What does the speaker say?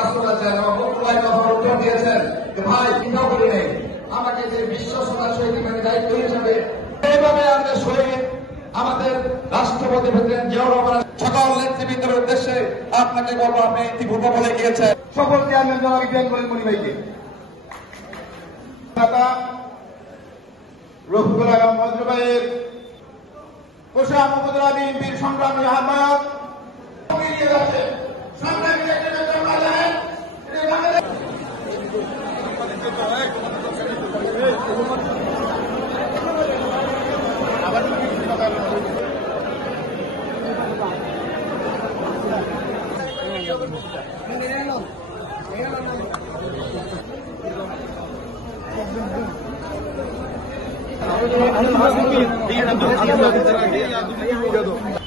কাজ করেছেন এবং বক্তব্য কথা উত্তর দিয়েছেন যে ভাই চিন্তা করি নেই আমাকে যে বিশ্বসভা শহীদের দায়িত্ব হিসেবে এইভাবে আমাদের শহীদ আমাদের রাষ্ট্রপতি প্রেসিডেন্ট জিয়াউর রহমান সকল নেতৃবৃন্দের উদ্দেশ্যে আপনাকে বলবো আপনি ইতিপূর্বে বলে গিয়েছেন সকল চেয়ারম্যান জনাব ইব্রাহিম করিম মনি ভাইকে রফিকুল আলম মজরু ভাইয়ের কোষা উপজেলা বিএনপির সংগ্রামী আহ্বায়ক Iya,